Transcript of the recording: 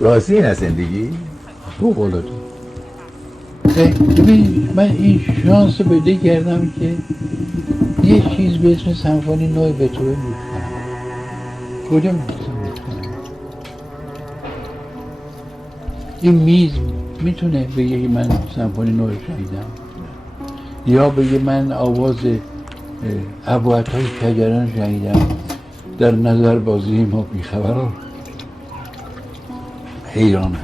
راستی این از زندگی؟ فوق العاده. ببین من این شانس رو پیدا کردم که یه چیز به اسم سمفونی نو بتهوون گوش کنم. کجا میتونم گوش کنم؟ این میز میتونه بگه که من سمفونی نو رو شنیدم، یا بگه من آواز ابوعطای شجریان رو شنیدم. در نظر بازی ما بیخبران حیرانم.